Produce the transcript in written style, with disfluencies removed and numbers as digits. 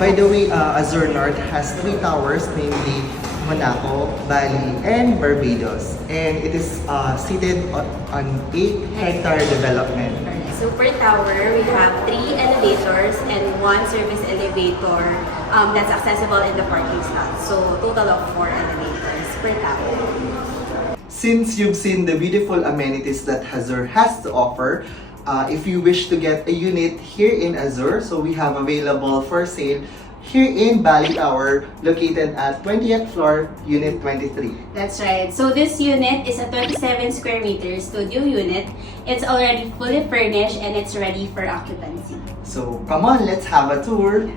By the way, Azure North has 3 towers, namely Monaco, Bali, and Barbados. And it is seated on 8-hectare development. So per tower, we have 3 elevators and 1 service elevator that's accessible in the parking slot. So total of 4 elevators per tower. Since you've seen the beautiful amenities that Azure has to offer, if you wish to get a unit here in Azure, so we have available for sale here in Bali Tower, located at 20th floor, Unit 23. That's right. So this unit is a 27 square meter studio unit. It's already fully furnished and it's ready for occupancy. So come on, let's have a tour.